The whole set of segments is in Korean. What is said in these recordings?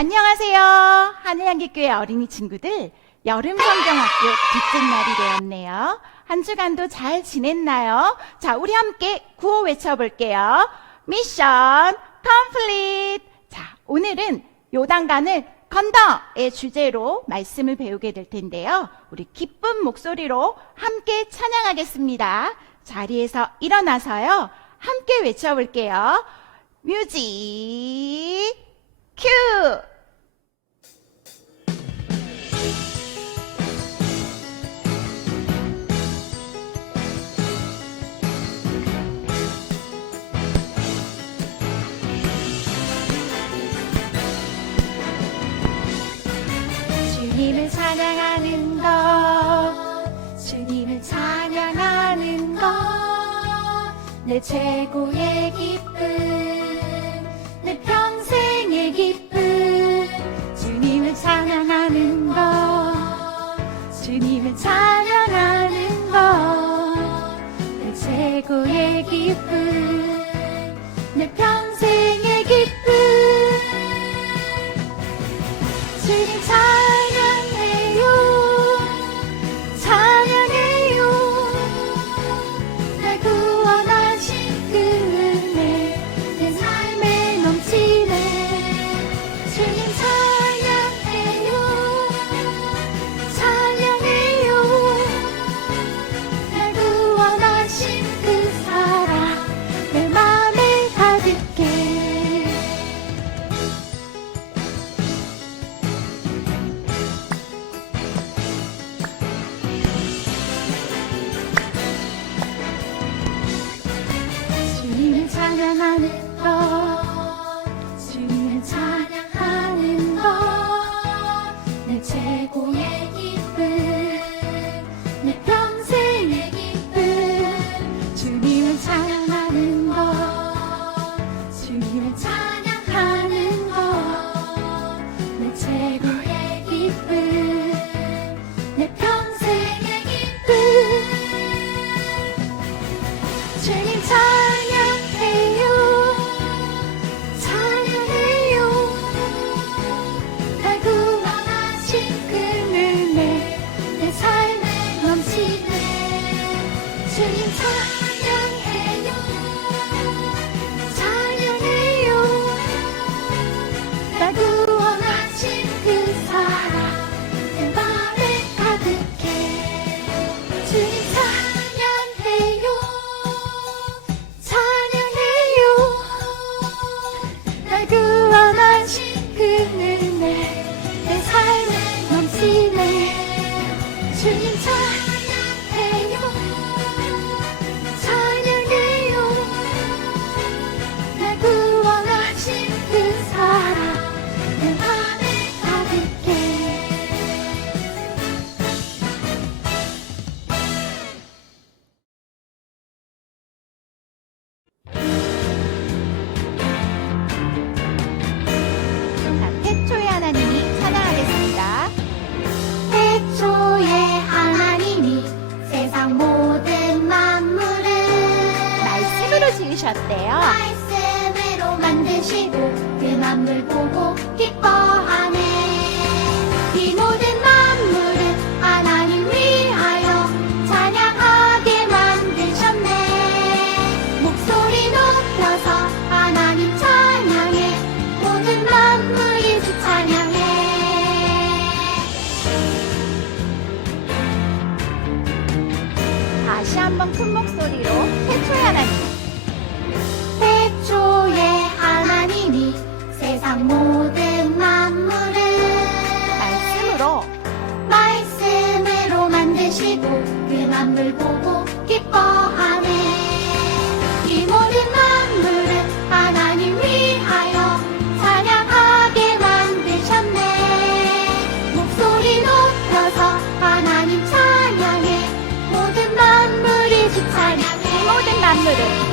안녕하세요. 하늘향기교회 어린이 친구들, 여름성경학교 둘째 날이 되었네요. 한 주간도 잘 지냈나요? 자, 우리 함께 구호 외쳐볼게요. 미션 컴플리트. 자, 오늘은 요단강을 건너의 주제로 말씀을 배우게 될 텐데요. 우리 기쁜 목소리로 함께 찬양하겠습니다. 자리에서 일어나서요, 함께 외쳐볼게요. 뮤직 큐! 주님을 찬양하는 것, 주님을 찬양하는 것, 내 최고의 기쁨, 내 평생의 기쁨. 주님을 찬양하는 것, 주님을 찬양하는 것, 내 최고의 기쁨, 내 평생의 기쁨. 주님 찬양해요, 찬양해요. 날 구원하신 그 은혜 내 삶에 넘치네. 주님 찬양해요, 찬양해요. 날 구원하신 그 사랑 내 맘에 가득해. 주님을 찬양하는 것, 주님을 찬양하는 것, 내 최고의 기쁨, 내 평생의 기쁨. 주님을 찬양하는 것, 주님을 찬양하는 것, 내 최고의 기쁨, 내 평생의 기쁨. 주님 찬양해요, 찬양해요. 날 구원하신 그 은혜 내 삶에 넘치네. 주님 찬양해요, 찬양해요. 날 구원하신 그 사랑 내 맘에 가득해. 주님 찬양해요, 찬양해요. 날 구원하신 그 은혜 내 삶에 넘치네. 주님 찬양해요, 찬양해요. 날 구원하신 그 사랑 내 맘에 가득해. 자, 태초의 하나님이 찬양하겠습니다. 태초에 하나님이 세상 모든 만물을 말씀으로 지으셨대요. 말씀으로 만드시고 그 만물 보고 기뻐하네. 이 모든 만물을 하나님 위하여 찬양하게 만드셨네. 목소리 높여서 하나님 찬양해. 모든 만물이 주 찬양해. 다시 한번 큰 목소리로 태초의 하나님. 태초에 하나님이 세상 모든 만물을 말씀으로 만드시고 그 만물 보고 기뻐하네. 이 모든 만물을 하나님 위하여 찬양하게 만드셨네. 목소리 높여서 하나님 찬양해. 모든 만물이 주 찬양해. 모든 만물을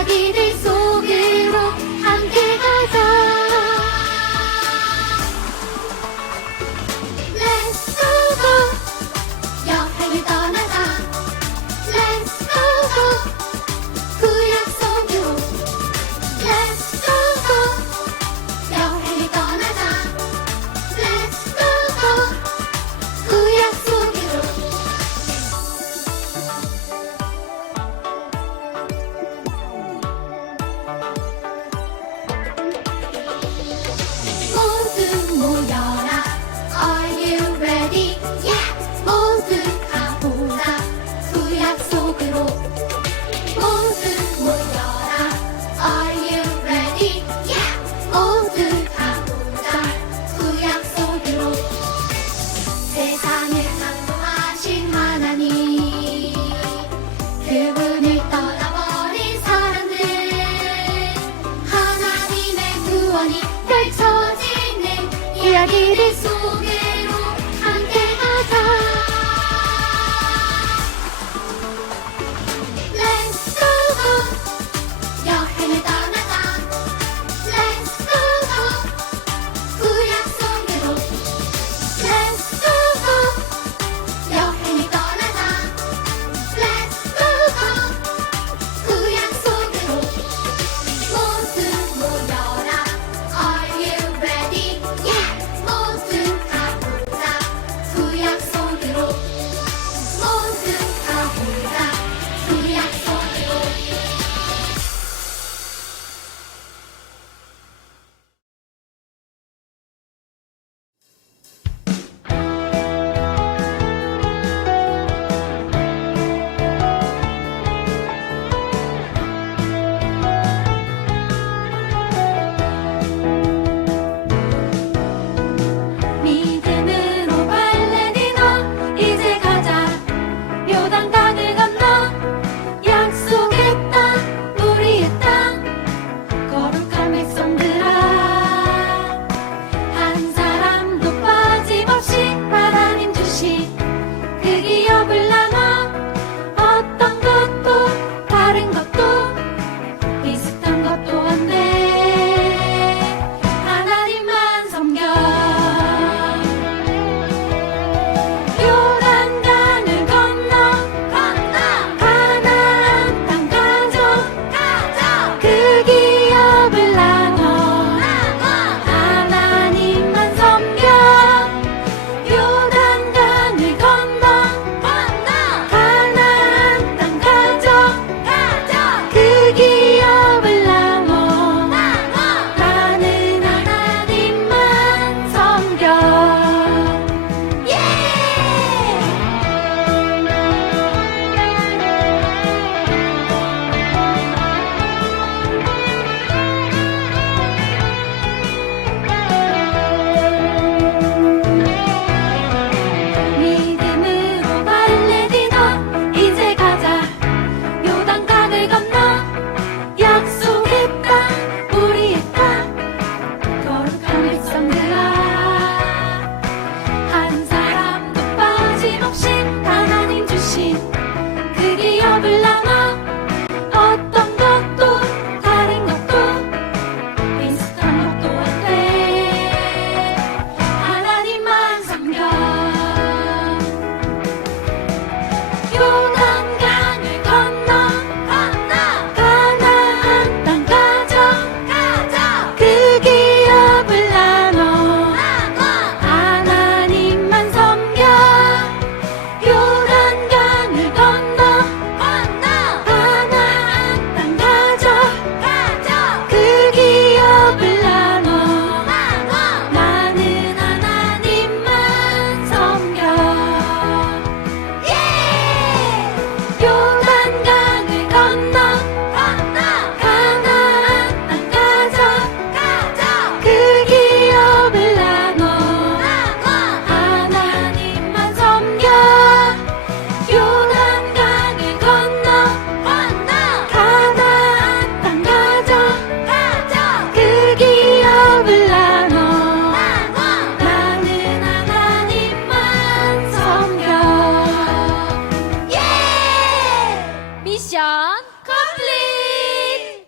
이야기들 속으로 함께 가자. Let's go go 여행을 떠나자. Let's go go 구약 속으로. Let's go go 여행을 떠나자. Let's go go 구약 속으로. 모두 모여라. Are you ready? Yeah. 모두 가보자. 구약 속으로. 모두 모여라. Are you ready? Yeah. 모두 가보자. 구약 속으로. 세상을 창조하신 하나님, 그분을 떠나버린 사람들, 하나님의 구원이 펼쳐지는 이야기들 속으로 함께 가자. Let's go go 여행을 떠나자. Let's go go 구약 속으로. Let's go go 여행을 떠나자. Let's go go 구약 속으로. 모두 모여라. Are you ready? Yeah. 모두 가보자. 구약 속으로. 모두 가보자. 구약 속으로. 믿음으로 발레디노 이제 가자. 요단강을 건너 약속의 땅 우리의 땅. 거룩한 백성들아, 한 사람도 빠짐없이 하나님 주신 그 기업을 나눠. 어떤 것도 다른 것도 비슷한 것도 안 돼. 하나님만 섬겨. 요단강을 건너 가나안 땅 가져. 그 기업을 나눠. 하나님만 섬겨. 요단강을 건너 가나안 땅 가져. 그 기업을 나눠. 나는 하나님만 섬겨. 믿음으로 발레디노 이제 가자. 요단강을 건너 약속의 땅 우리의 땅. 거룩한 백성들아, 한 사람도 빠짐없이 하나님 주신 그 기업을 나눠. 어떤 것도 다른 것도 비슷한 것도 안 돼. 하나님만 섬겨. 요단강을 건너 가나안 땅 가져. 그 기업을 나눠. 하나님만 섬겨. 요단강을 건너 가나안 땅 가져. 그 기업을 나눠. 나는 하나님만 섬겨. 요단강을 건너 가나안 땅 가져. 그 기업을 나눠. 하나님만 섬겨. 요단강을 건너 가나안 땅 가져. 그 기업을 나눠. 나는 하나님만 섬겨. 미션 컴플리트!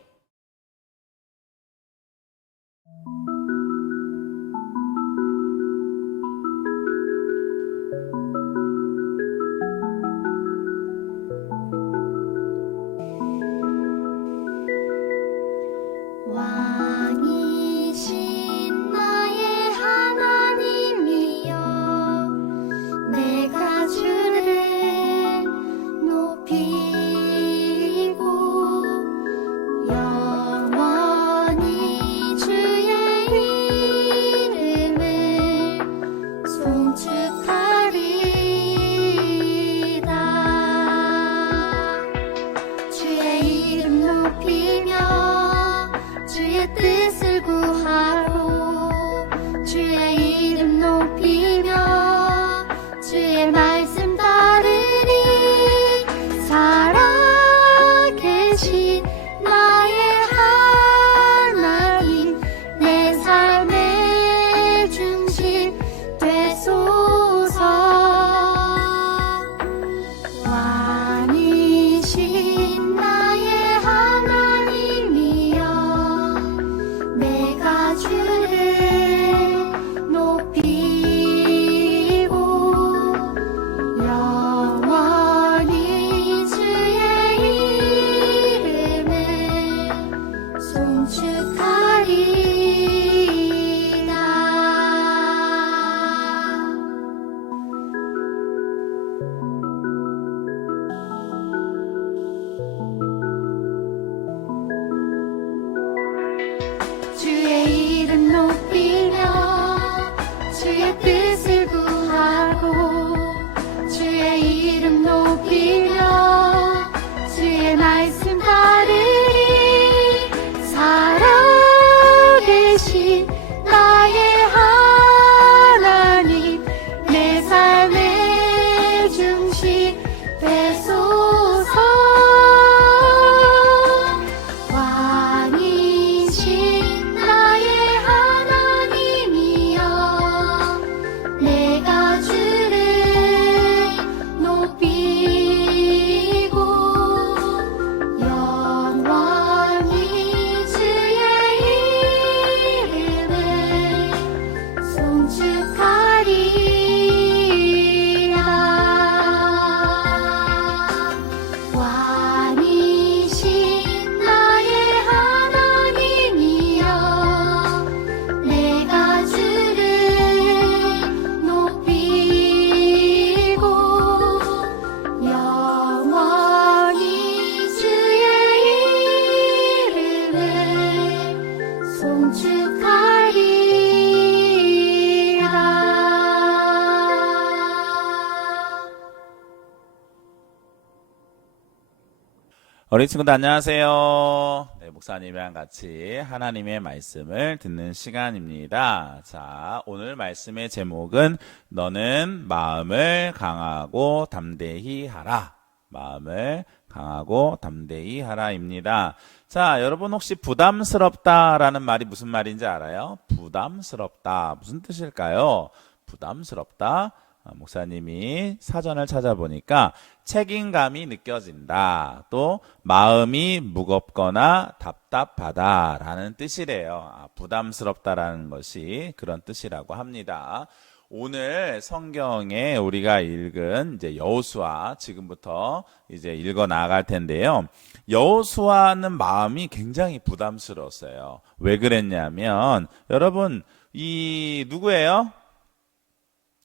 어린 친구들 안녕하세요. 네, 목사님이랑 같이 하나님의 말씀을 듣는 시간입니다. 자, 오늘 말씀의 제목은 너는 마음을 강하고 담대히 하라. 마음을 강하고 담대히 하라입니다. 자, 여러분 혹시 부담스럽다라는 말이 무슨 말인지 알아요? 부담스럽다. 무슨 뜻일까요? 부담스럽다. 목사님이 사전을 찾아보니까 책임감이 느껴진다. 또 마음이 무겁거나 답답하다라는 뜻이래요. 부담스럽다라는 것이 그런 뜻이라고 합니다. 오늘 성경에 우리가 읽은 이제 여호수아 지금부터 이제 읽어 나갈 텐데요. 여호수아는 마음이 굉장히 부담스러웠어요. 왜 그랬냐면 여러분 이 누구예요?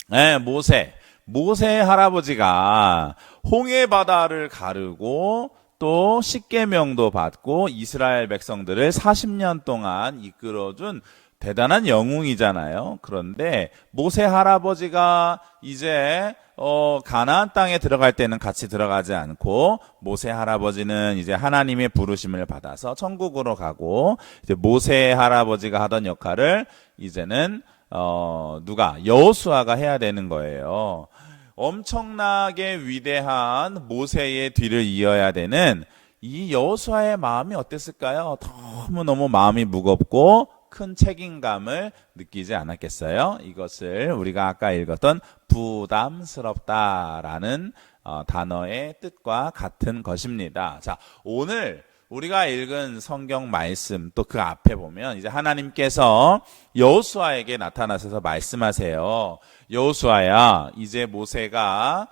네, 모세 할아버지가 홍해 바다를 가르고 또 십계명도 받고 이스라엘 백성들을 40년 동안 이끌어준 대단한 영웅이잖아요. 그런데 모세 할아버지가 이제 가나안 땅에 들어갈 때는 같이 들어가지 않고 모세 할아버지는 이제 하나님의 부르심을 받아서 천국으로 가고 이제 모세 할아버지가 하던 역할을 이제는 누가 여호수아가 해야 되는 거예요. 엄청나게 위대한 모세의 뒤를 이어야 되는 이 여호수아의 마음이 어땠을까요? 너무너무 마음이 무겁고 큰 책임감을 느끼지 않았겠어요? 이것을 우리가 아까 읽었던 부담스럽다라는 단어의 뜻과 같은 것입니다. 자, 오늘 우리가 읽은 성경 말씀 또 그 앞에 보면 이제 하나님께서 여호수아에게 나타나셔서 말씀하세요. 여호수아야, 이제 모세가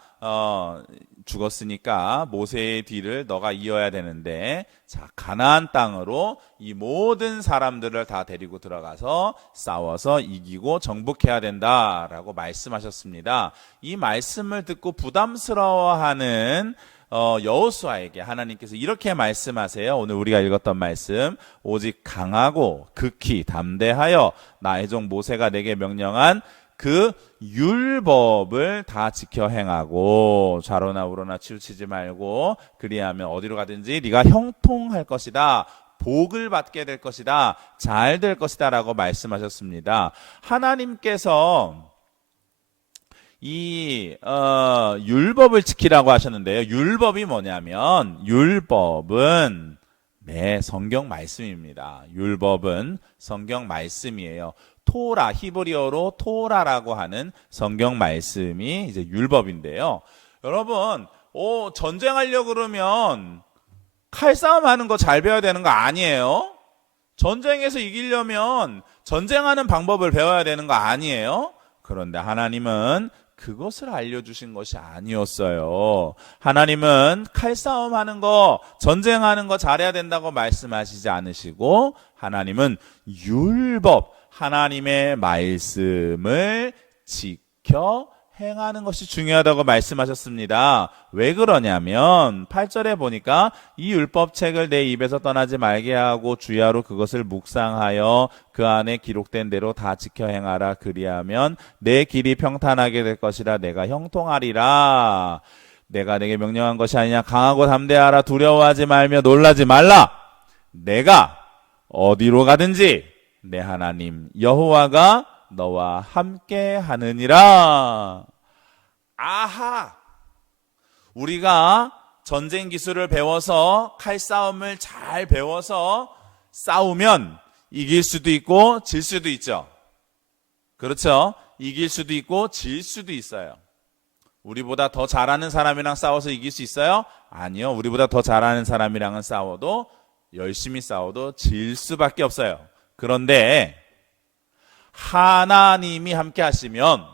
죽었으니까 모세의 뒤를 너가 이어야 되는데, 자, 가나안 땅으로 이 모든 사람들을 다 데리고 들어가서 싸워서 이기고 정복해야 된다라고 말씀하셨습니다. 이 말씀을 듣고 부담스러워하는 여호수아에게 하나님께서 이렇게 말씀하세요. 오늘 우리가 읽었던 말씀, 오직 강하고 극히 담대하여 나의 종 모세가 내게 명령한 그 율법을 다 지켜 행하고 좌로나 우로나 치우치지 말고 그리하면 어디로 가든지 네가 형통할 것이다. 복을 받게 될 것이다. 잘 될 것이다 라고 말씀하셨습니다. 하나님께서 이 율법을 지키라고 하셨는데요. 율법이 뭐냐면 율법은 성경 말씀입니다. 율법은 성경 말씀이에요. 토라, 히브리어로 토라라고 하는 성경 말씀이 이제 율법인데요. 여러분, 전쟁하려고 그러면 칼싸움 하는 거 잘 배워야 되는 거 아니에요? 전쟁에서 이기려면 전쟁하는 방법을 배워야 되는 거 아니에요? 그런데 하나님은 그것을 알려주신 것이 아니었어요. 하나님은 칼싸움 하는 거, 전쟁하는 거 잘해야 된다고 말씀하시지 않으시고 하나님은 율법, 하나님의 말씀을 지켜 행하는 것이 중요하다고 말씀하셨습니다. 왜 그러냐면 8절에 보니까 이 율법책을 내 입에서 떠나지 말게 하고 주야로 그것을 묵상하여 그 안에 기록된 대로 다 지켜 행하라. 그리하면 내 길이 평탄하게 될 것이라. 내가 형통하리라. 내가 내게 명령한 것이 아니냐. 강하고 담대하라. 두려워하지 말며 놀라지 말라. 내가 어디로 가든지 내 하나님 여호와가 너와 함께 하느니라. 아하! 우리가 전쟁 기술을 배워서 칼싸움을 잘 배워서 싸우면 이길 수도 있고 질 수도 있죠. 그렇죠? 이길 수도 있고 질 수도 있어요. 우리보다 더 잘하는 사람이랑 싸워서 이길 수 있어요? 아니요. 우리보다 더 잘하는 사람이랑은 싸워도 열심히 싸워도 질 수밖에 없어요. 그런데 하나님이 함께 하시면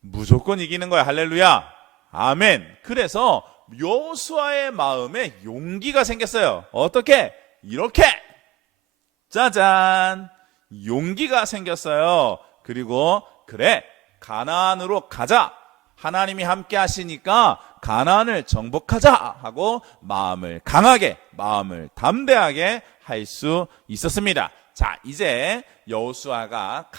무조건 이기는 거야. 할렐루야. 아멘. 그래서 여호수아의 마음에 용기가 생겼어요. 어떻게? 이렇게. 짜잔. 용기가 생겼어요. 그리고 그래, 가나안으로 가자. 하나님이 함께 하시니까 가나안을 정복하자 하고 마음을 강하게, 마음을 담대하게 할 수 있었습니다. 자, 이제 여호수아가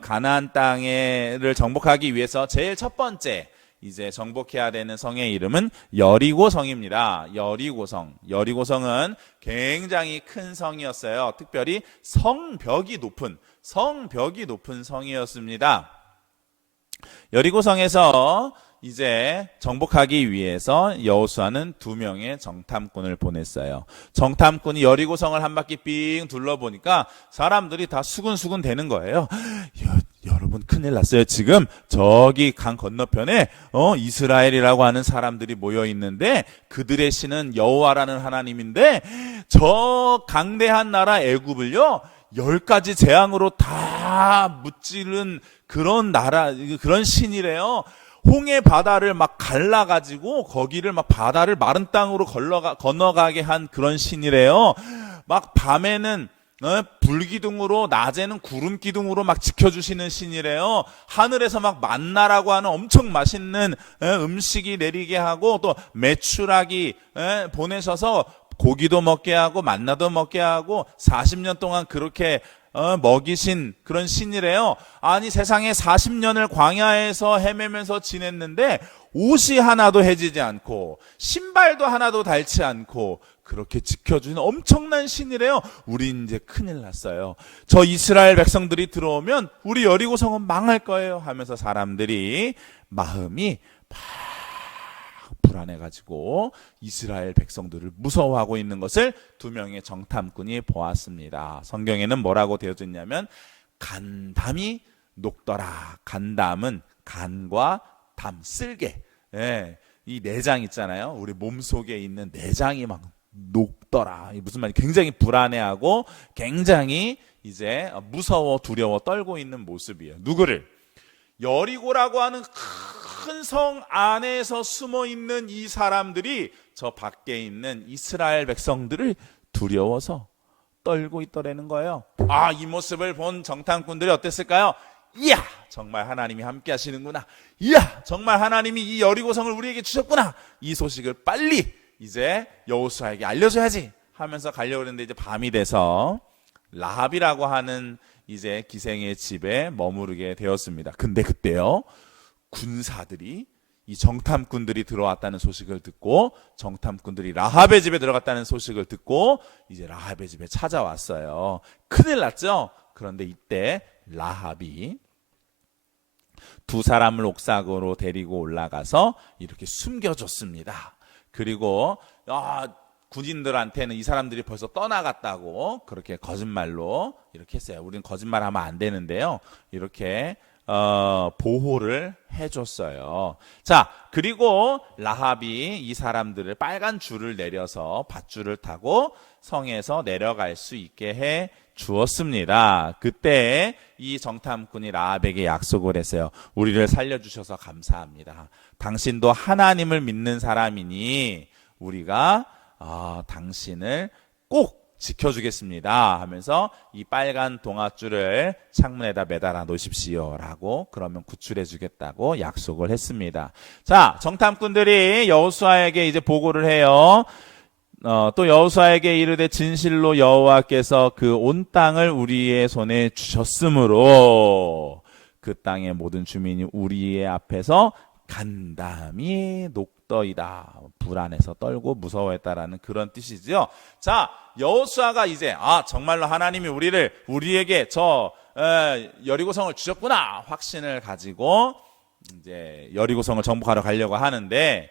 가나안 땅을 정복하기 위해서 제일 첫 번째 이제 정복해야 되는 성의 이름은 여리고성입니다. 여리고성. 여리고성은 굉장히 큰 성이었어요. 특별히 성벽이 높은 성이었습니다. 여리고성에서 이제 정복하기 위해서 여호수아는 2명의 정탐꾼을 보냈어요. 정탐꾼이 여리고성을 한 바퀴 삥 둘러보니까 사람들이 다 수근수근 되는 거예요. 여러분 큰일 났어요. 지금 저기 강 건너편에 이스라엘이라고 하는 사람들이 모여 있는데 그들의 신은 여호와라는 하나님인데 저 강대한 나라 애굽을요 10가지 재앙으로 다 무찌른 그런 나라, 그런 신이래요. 홍해 바다를 막 갈라가지고 거기를 막 바다를 마른 땅으로 건너가게 한 그런 신이래요. 막 밤에는 불기둥으로 낮에는 구름기둥으로 막 지켜주시는 신이래요. 하늘에서 막 만나라고 하는 엄청 맛있는 음식이 내리게 하고 또 메추라기 보내셔서 고기도 먹게 하고 만나도 먹게 하고 40년 동안 그렇게 먹이신 그런 신이래요. 아니 세상에 40년을 광야에서 헤매면서 지냈는데 옷이 하나도 해지지 않고 신발도 하나도 닳지 않고 그렇게 지켜주는 엄청난 신이래요. 우리 이제 큰일 났어요. 저 이스라엘 백성들이 들어오면 우리 여리고성은 망할 거예요 하면서 사람들이 마음이 막 불안해가지고 이스라엘 백성들을 무서워하고 있는 것을 2명의 정탐꾼이 보았습니다. 성경에는 뭐라고 되어져 있냐면 간담이 녹더라. 간담은 간과 담, 쓸개. 이 내장 있잖아요. 우리 몸속에 있는 내장이 막 녹더라. 무슨 말이 굉장히 불안해하고 굉장히 이제 무서워 두려워 떨고 있는 모습이에요. 누구를? 여리고라고 하는 큰 성 안에서 숨어 있는 이 사람들이 저 밖에 있는 이스라엘 백성들을 두려워서 떨고 있더라는 거예요. 아, 이 모습을 본 정탐꾼들이 어땠을까요? 이야, 정말 하나님이 함께 하시는구나. 이야, 정말 하나님이 이 여리고성을 우리에게 주셨구나. 이 소식을 빨리 이제 여호수아에게 알려줘야지 하면서 가려고 했는데 이제 밤이 돼서 라합이라고 하는 이제 기생의 집에 머무르게 되었습니다. 근데 그때요, 군사들이 이 정탐꾼들이 들어왔다는 소식을 듣고 정탐꾼들이 라합의 집에 들어갔다는 소식을 듣고 이제 라합의 집에 찾아왔어요. 큰일 났죠? 그런데 이때 라합이 2 사람을 옥상으로 데리고 올라가서 이렇게 숨겨줬습니다. 그리고 군인들한테는 이 사람들이 벌써 떠나갔다고 그렇게 거짓말로 이렇게 했어요. 우리는 거짓말하면 안 되는데요. 이렇게 보호를 해줬어요. 자, 그리고 라합이 이 사람들을 빨간 줄을 내려서 밧줄을 타고 성에서 내려갈 수 있게 해 주었습니다. 그때 이 정탐꾼이 라합에게 약속을 했어요. 우리를 살려주셔서 감사합니다. 당신도 하나님을 믿는 사람이니 우리가 당신을 꼭 지켜주겠습니다 하면서 이 빨간 동아줄을 창문에다 매달아 놓으십시오 라고 그러면 구출해 주겠다고 약속을 했습니다. 자, 정탐꾼들이 여호수아에게 이제 보고를 해요. 또 여호수아에게 이르되 진실로 여호와께서 그 온 땅을 우리의 손에 주셨으므로 그 땅의 모든 주민이 우리의 앞에서 간담이 녹더이다. 불안해서 떨고 무서워했다라는 그런 뜻이죠. 자, 여호수아가 이제 정말로 하나님이 우리에게 저 여리고성을 주셨구나 확신을 가지고 이제 여리고성을 정복하러 가려고 하는데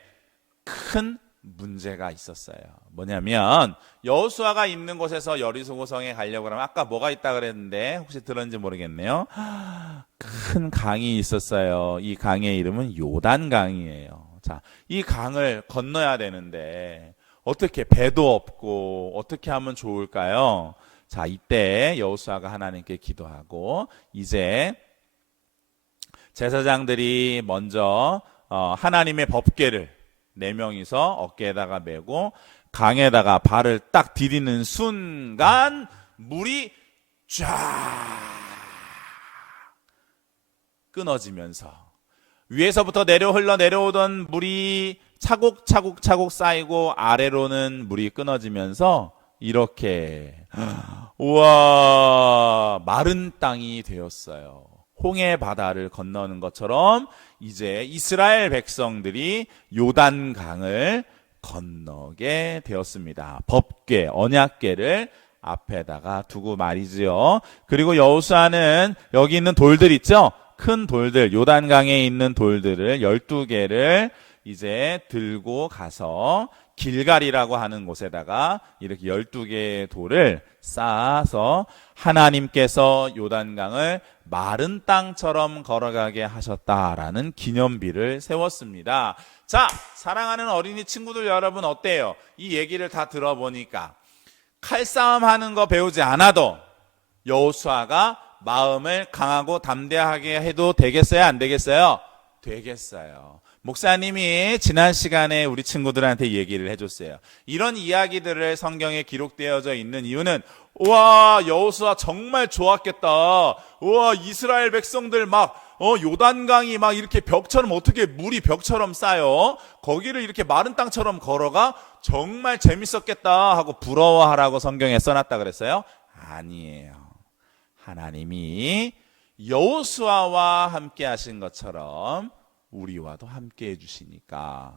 큰 문제가 있었어요. 뭐냐면 여호수아가 있는 곳에서 여리고성에 가려고 하면 아까 뭐가 있다 그랬는데 혹시 들었는지 모르겠네요. 큰 강이 있었어요. 이 강의 이름은 요단강이에요. 자, 이 강을 건너야 되는데 어떻게 배도 없고 어떻게 하면 좋을까요? 자, 이때 여호수아가 하나님께 기도하고 이제 제사장들이 먼저 하나님의 법궤를 4명이서 어깨에다가 메고 강에다가 발을 딱 디디는 순간 물이 쫙 끊어지면서 위에서부터 흘러 내려오던 물이 차곡차곡 쌓이고 아래로는 물이 끊어지면서 이렇게 우와 마른 땅이 되었어요. 홍해 바다를 건너는 것처럼 이제 이스라엘 백성들이 요단강을 건너게 되었습니다. 법궤, 언약궤를 앞에다가 두고 말이지요. 그리고 여호수아는 여기 있는 돌들 있죠? 큰 돌들, 요단강에 있는 돌들을 12개를 이제 들고 가서 길갈이라고 하는 곳에다가 이렇게 12개의 돌을 쌓아서 하나님께서 요단강을 마른 땅처럼 걸어가게 하셨다라는 기념비를 세웠습니다. 자, 사랑하는 어린이 친구들 여러분 어때요? 이 얘기를 다 들어보니까 칼싸움 하는 거 배우지 않아도 여호수아가 마음을 강하고 담대하게 해도 되겠어요? 안 되겠어요? 되겠어요. 목사님이 지난 시간에 우리 친구들한테 얘기를 해줬어요. 이런 이야기들을 성경에 기록되어져 있는 이유는 우와 여호수아 정말 좋았겠다. 우와 이스라엘 백성들 막 요단강이 막 이렇게 벽처럼 어떻게 물이 벽처럼 쌓여 거기를 이렇게 마른 땅처럼 걸어가 정말 재밌었겠다 하고 부러워하라고 성경에 써놨다 그랬어요? 아니에요. 하나님이 여호수아와 함께 하신 것처럼 우리와도 함께 해주시니까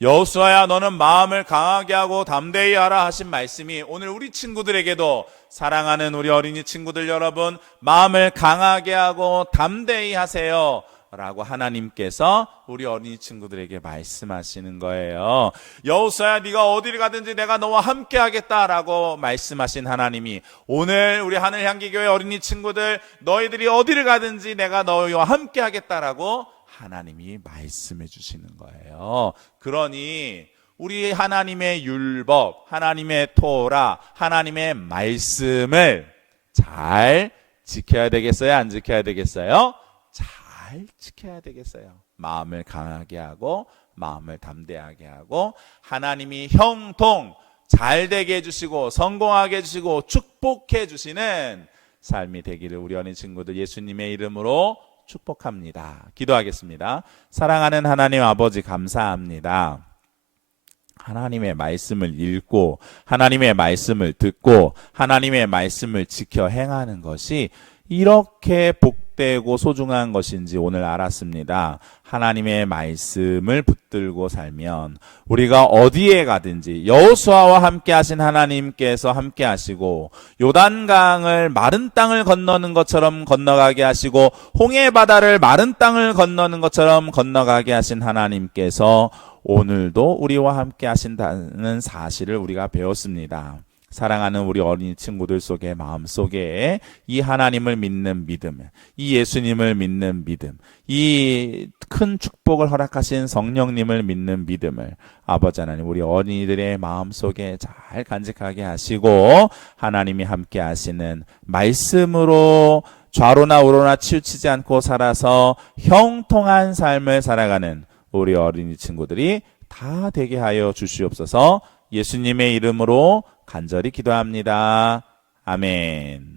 여호수아야 너는 마음을 강하게 하고 담대히 하라 하신 말씀이 오늘 우리 친구들에게도 사랑하는 우리 어린이 친구들 여러분 마음을 강하게 하고 담대히 하세요 라고 하나님께서 우리 어린이 친구들에게 말씀하시는 거예요. 여호수아야 네가 어디를 가든지 내가 너와 함께 하겠다라고 말씀하신 하나님이 오늘 우리 하늘향기교회 어린이 친구들 너희들이 어디를 가든지 내가 너희와 함께 하겠다라고 하나님이 말씀해 주시는 거예요. 그러니 우리 하나님의 율법, 하나님의 토라, 하나님의 말씀을 잘 지켜야 되겠어요? 안 지켜야 되겠어요? 잘 지켜야 되겠어요. 마음을 강하게 하고 마음을 담대하게 하고 하나님이 형통 잘 되게 해주시고 성공하게 해주시고 축복해 주시는 삶이 되기를 우리 어린 친구들 예수님의 이름으로 축복합니다. 기도하겠습니다. 사랑하는 하나님 아버지 감사합니다. 하나님의 말씀을 읽고 하나님의 말씀을 듣고 하나님의 말씀을 지켜 행하는 것이 이렇게 복되고 소중한 것인지 오늘 알았습니다. 하나님의 말씀을 붙들고 살면 우리가 어디에 가든지 여호수아와 함께 하신 하나님께서 함께 하시고 요단강을 마른 땅을 건너는 것처럼 건너가게 하시고 홍해 바다를 마른 땅을 건너는 것처럼 건너가게 하신 하나님께서 오늘도 우리와 함께 하신다는 사실을 우리가 배웠습니다. 사랑하는 우리 어린이 친구들 속에 마음속에 이 하나님을 믿는 믿음, 이 예수님을 믿는 믿음, 이 큰 축복을 허락하신 성령님을 믿는 믿음을 아버지 하나님 우리 어린이들의 마음속에 잘 간직하게 하시고 하나님이 함께 하시는 말씀으로 좌로나 우로나 치우치지 않고 살아서 형통한 삶을 살아가는 우리 어린이 친구들이 다 되게 하여 주시옵소서. 예수님의 이름으로 간절히 기도합니다. 아멘.